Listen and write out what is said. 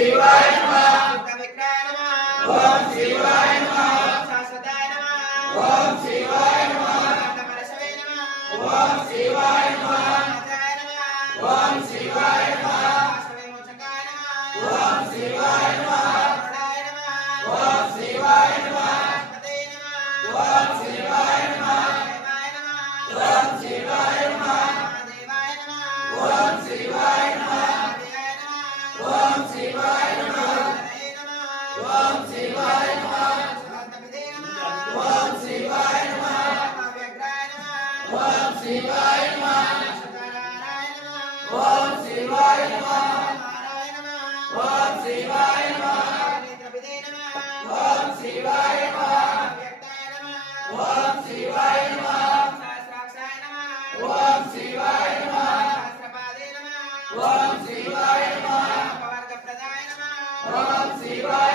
शिवाय नमः विग्रहाय नमः ओम शिवाय नमः शाश्वताय नमः ओम शिवाय नमः कमलशवे नमः ओम शिवाय नमः अजाय नमः ओम शिवाय नमः शवे मोचकाय नमः ओम शिवाय नमः वरदाय नमः ओम शिवाय नमः पते नमः ओम शिवाय नमः देवाय नमः ओम शिवाय नमः देवाय नमः ओम शिवाय नमः ओम शिवाय नमः ओम शिवाय नमः शांतपदे नमः ओम शिवाय नमः अव्यग्राय नमः ओम शिवाय नमः सदाराय नमः ओम शिवाय नमः नारायण नमः ओम शिवाय नमः नेत्रपदे नमः ओम शिवाय नमः अव्यक्ताय नमः ओम शिवाय नमः सहस्राक्षाय नमः ओम शिवाय नमः सहस्रपादे नमः ओम शिवाय नमः ओम शिवाय